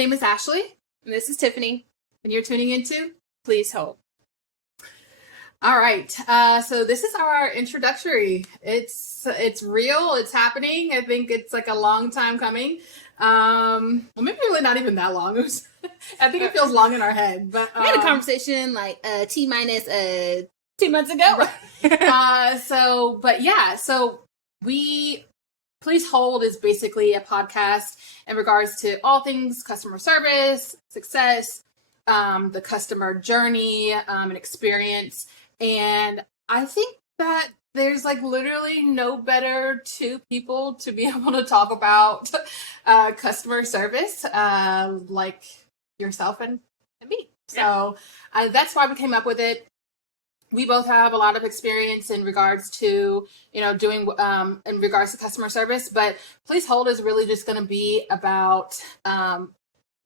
name is Ashley. And this is Tiffany. And you're tuning into Please Hold. All right. So this is our introductory. It's real. It's happening. I think it's like a long time coming. Well, maybe really not even that long. I think it feels long in our head. But we had a conversation like T-minus 2 months ago. So we Please Hold is basically a podcast in regards to all things customer service, success, the customer journey, and experience. And I think that there's like literally no better two people to be able to talk about customer service like yourself and me. So that's why we came up with it. We both have a lot of experience in regards to, doing in regards to customer service, but Please Hold is really just going to be about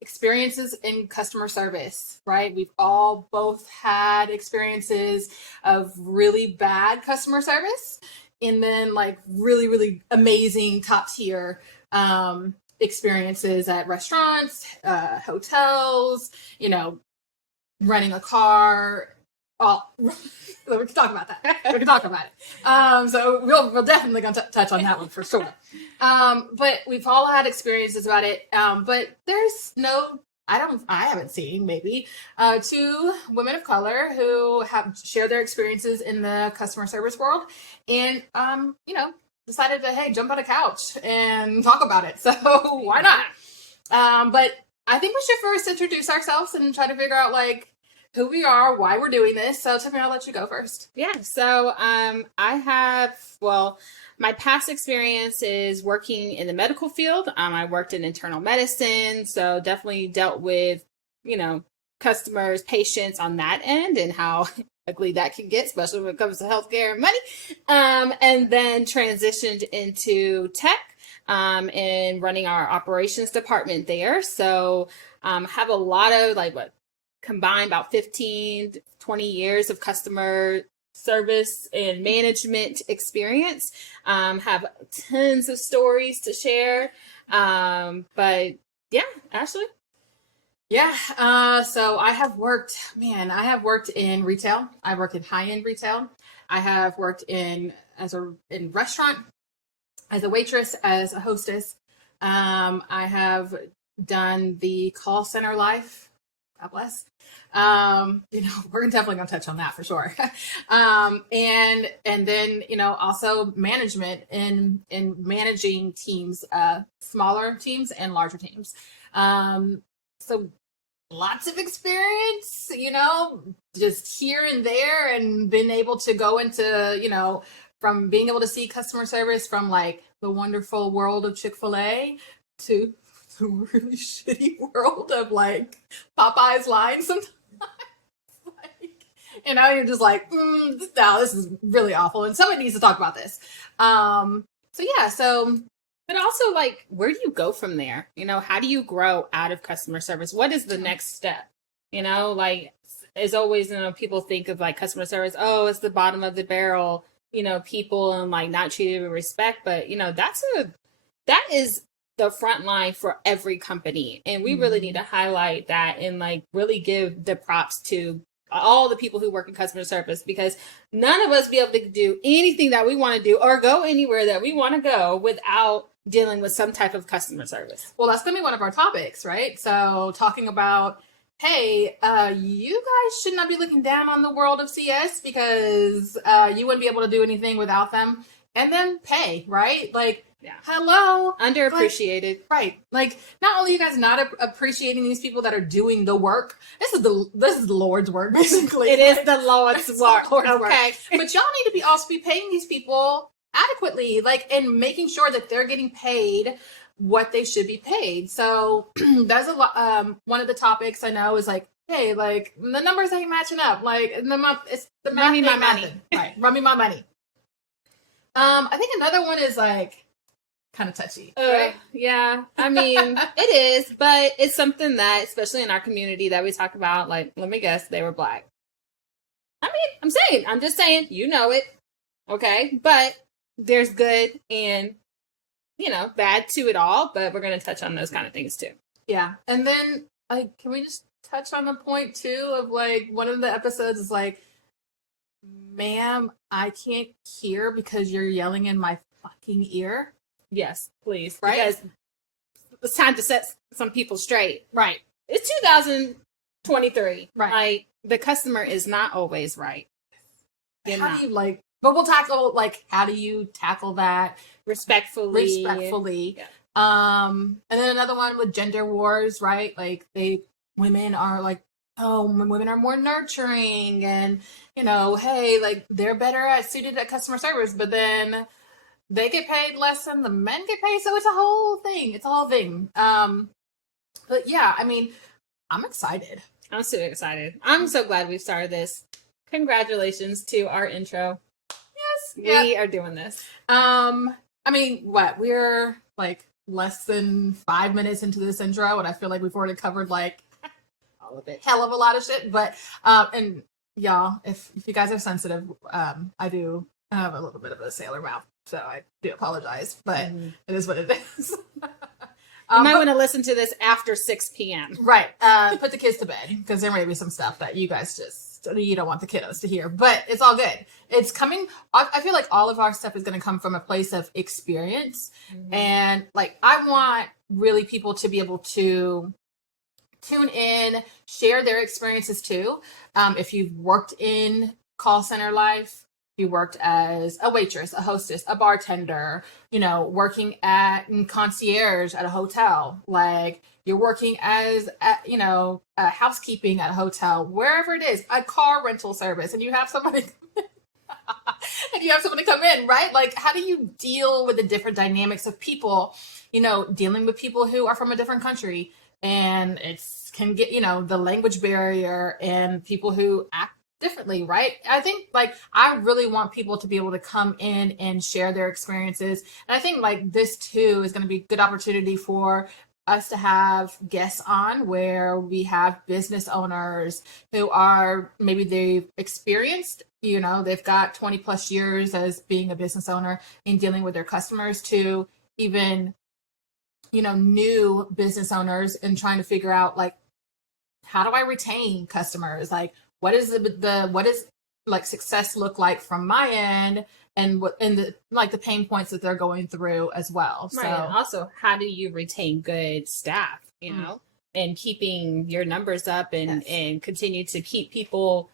experiences in customer service, right? We've all both had experiences of really bad customer service and then like really, really amazing top tier experiences at restaurants, hotels, running a car. We can talk about that. We can talk about it. So we're definitely going to touch on that one for sure. But we've all had experiences about it. But there's I haven't seen maybe two women of color who have shared their experiences in the customer service world and, decided to, hey, jump on a couch and talk about it. So why not? But I think we should first introduce ourselves and try to figure out like who we are, why we're doing this. So Tiffany, I'll let you go first. Yeah. So my past experience is working in the medical field. I worked in internal medicine, so definitely dealt with, customers, patients on that end and how ugly that can get, especially when it comes to healthcare and money. And then transitioned into tech and running our operations department there. So have a lot of combined about 15, 20 years of customer service and management experience. Have tons of stories to share. But yeah, Ashley? Yeah. So I have worked in retail. I worked in high-end retail. I have worked in restaurant, as a waitress, as a hostess. I have done the call center life. God bless. We're definitely going to touch on that for sure. And then, also management in managing teams, smaller teams and larger teams. So lots of experience, just here and there, and been able to go into, from being able to see customer service from like the wonderful world of Chick-fil-A to the really shitty world of like Popeye's lines sometimes. You're just like, no, this is really awful. And somebody needs to talk about this. But also, where do you go from there? How do you grow out of customer service? What is the next step? As always, people think of customer service, oh, it's the bottom of the barrel, people and not treated with respect. But, that is the front line for every company. And we really need to highlight that and really give the props to all the people who work in customer service, because none of us be able to do anything that we want to do or go anywhere that we want to go without dealing with some type of customer service. Well, that's going to be one of our topics, right? So talking about, hey, you guys should not be looking down on the world of CS because you wouldn't be able to do anything without them. And then pay, right? Hello. Underappreciated. Right. Not only you guys not appreciating these people that are doing the work. This is the Lord's work, basically. It is the Lord's work. Okay. But y'all need to also be paying these people adequately, and making sure that they're getting paid what they should be paid. So that's a lot. One of the topics I know is hey, the numbers ain't matching up. In the month, it's the math. Run me my money. Right. Run me my money. I think another one is kind of touchy, right? Yeah. I mean, it is, but it's something that, especially in our community, that we talk about. Let me guess, they were Black. I mean, I'm just saying, it. Okay. But there's good and, bad to it all, but we're going to touch on those kind of things too. Yeah. And then like, can we just touch on the point too of like one of the episodes is like, ma'am, I can't hear because you're yelling in my fucking ear. Yes, please. Right? Because it's time to set some people straight. Right. It's 2023. Right. Like, the customer is not always right. How do you like, but we'll tackle like, how do you tackle that respectfully? Yeah. And then another one with gender wars, right? Like women are like, oh, women are more nurturing and, you know, hey, like they're better suited at customer service, but then they get paid less than the men get paid. So it's a whole thing. It's a whole thing. But yeah, I mean, I'm excited. I'm so excited. I'm so glad we started this. Congratulations to our intro. Yes. We are doing this. I mean, what? We're like less than 5 minutes into this intro, and I feel like we've already covered like All of it. hell of a lot of shit. But and y'all, if you guys are sensitive, I do have a little bit of a sailor mouth, so I do apologize, but it is what it is. You might want to listen to this after 6 p.m. Right. Put the kids to bed because there may be some stuff that you guys you don't want the kiddos to hear, but it's all good. It's coming. I feel like all of our stuff is going to come from a place of experience. And like, I want really people to be able to tune in, share their experiences too. If you've worked in call center life, you worked as a waitress, a hostess, a bartender, you know, working in concierge at a hotel, like you're working as, you know, housekeeping at a hotel, wherever it is, a car rental service, and you have somebody come in, right? Like, how do you deal with the different dynamics of people, you know, dealing with people who are from a different country, and can get, you know, the language barrier and people who act differently, right? I think like I really want people to be able to come in and share their experiences. And I think like this too is going to be a good opportunity for us to have guests on where we have business owners who are, maybe they've experienced, you know, they've got 20 plus years as being a business owner and dealing with their customers, to even, you know, new business owners and trying to figure out like, how do I retain customers? Like, what is what is like success look like from my end, and the pain points that they're going through as well. Right. So And also, how do you retain good staff, you know, and keeping your numbers up and continue to keep people,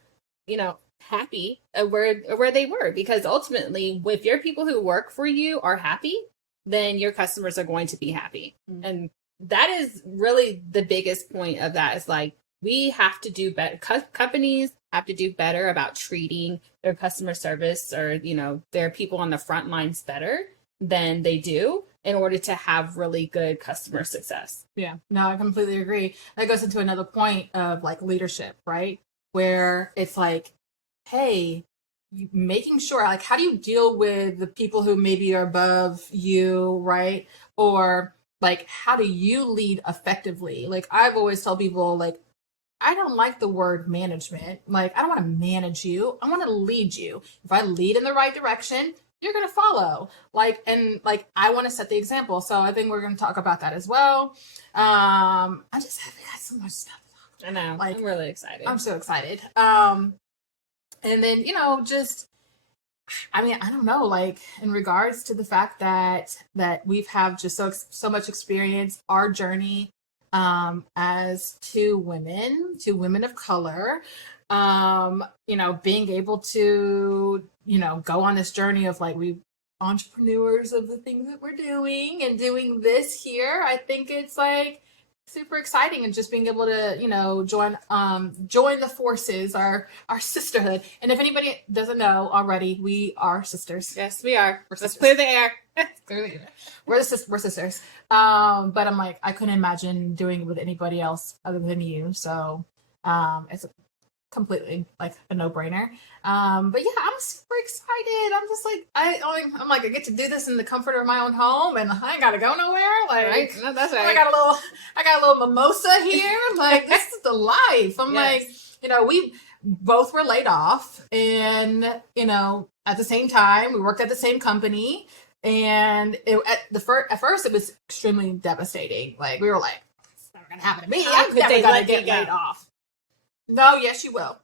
you know, happy where they were, because ultimately if your people who work for you are happy, then your customers are going to be happy. And that is really the biggest point of that, is like, we have to do better. Companies have to do better about treating their customer service, or, you know, their people on the front lines better than they do, in order to have really good customer success. Yeah, no, I completely agree. That goes into another point of like leadership, right? Where it's like, hey, making sure, like, how do you deal with the people who maybe are above you, right? Or like, how do you lead effectively? Like, I've always told people, like, I don't like the word management. Like, I don't want to manage you. I want to lead you. If I lead in the right direction, you're going to follow. Like, and like, I want to set the example. So I think we're going to talk about that as well. I just have got so much stuff to talk about. I know. Like, I'm really excited. I'm so excited. And then, you know, just, I mean, I don't know, like, in regards to the fact that we've have just so much experience, our journey as two women of color, you know, being able to, you know, go on this journey of like, we entrepreneurs of the things that we're doing and doing this here. I think it's like super exciting, and just being able to, you know, join the forces, our sisterhood. And if anybody doesn't know already, we are sisters. Yes, we are. Let's clear the air. We're sisters. But I'm like, I couldn't imagine doing it with anybody else other than you. So it's completely like a no-brainer. But yeah, I'm super excited. I'm just like, I'm like, I get to do this in the comfort of my own home, and I ain't gotta go nowhere. Like, right? No, that's right. I got a little mimosa here. Like, this is the life. I'm like, you know, we both were laid off, and, you know, at the same time, we worked at the same company, and at first it was extremely devastating. Like, we were like, going to happen to me. How I'm could never they going let to get me go? laid off. No, yes, you will.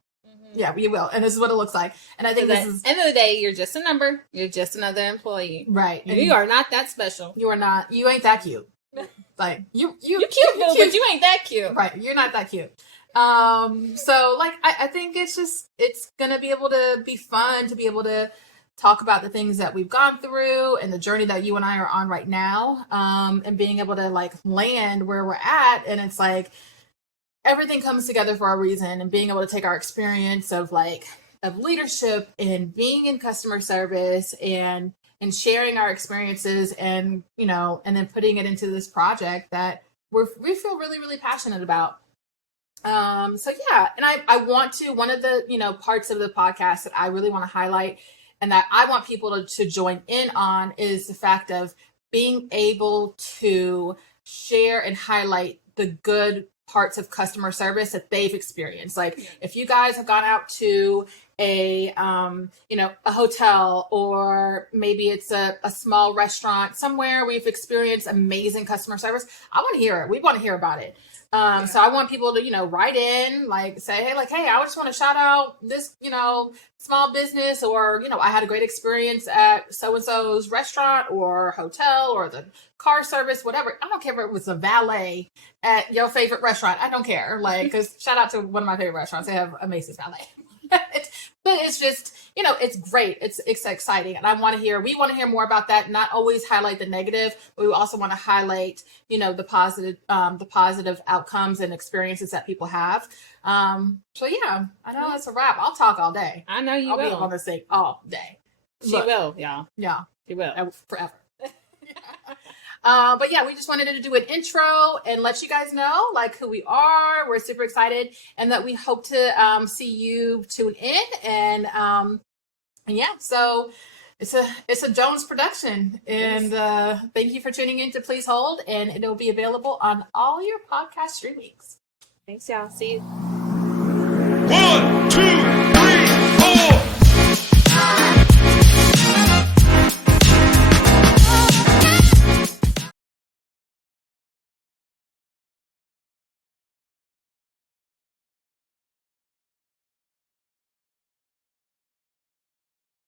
Yeah, you will. And this is what it looks like. And I think this is... At the end of the day, you're just a number. You're just another employee. Right. You are not that special. You are not. You ain't that cute. Like, you cute, boo, but you ain't that cute. Right. You're not that cute. So, like, I think it's going to be able to be fun to be able to talk about the things that we've gone through and the journey that you and I are on right now, and being able to, like, land where we're at. And it's like, everything comes together for a reason, and being able to take our experience of leadership and being in customer service and sharing our experiences and, and then putting it into this project that we feel really, really passionate about. So yeah, and I want to, one of the, parts of the podcast that I really want to highlight and that I want people to join in on is the fact of being able to share and highlight the good parts of customer service that they've experienced. Like, if you guys have gone out to a hotel, or maybe it's a small restaurant somewhere where you've experienced amazing customer service, I want to hear it. We want to hear about it. So I want people to, write in, like, say, hey, I just want to shout out this, small business, or, I had a great experience at so-and-so's restaurant or hotel or the car service, whatever. I don't care if it was a valet at your favorite restaurant. I don't care. Like, because shout out to one of my favorite restaurants. They have amazing valet. But it's just, it's great. It's exciting. And we want to hear more about that. Not always highlight the negative, but we also want to highlight, the positive outcomes and experiences that people have. So yeah, I know it's a wrap. I'll talk all day. I know you will. I'll be on this thing all day. She will, y'all. Yeah. She will. Forever. But yeah, we just wanted to do an intro and let you guys know, like, who we are. We're super excited, and that we hope to see you tune in. And yeah, so it's a Jones production. And thank you for tuning in to Please Hold, and it'll be available on all your podcast streamings. Thanks, y'all. See you. 1, 2,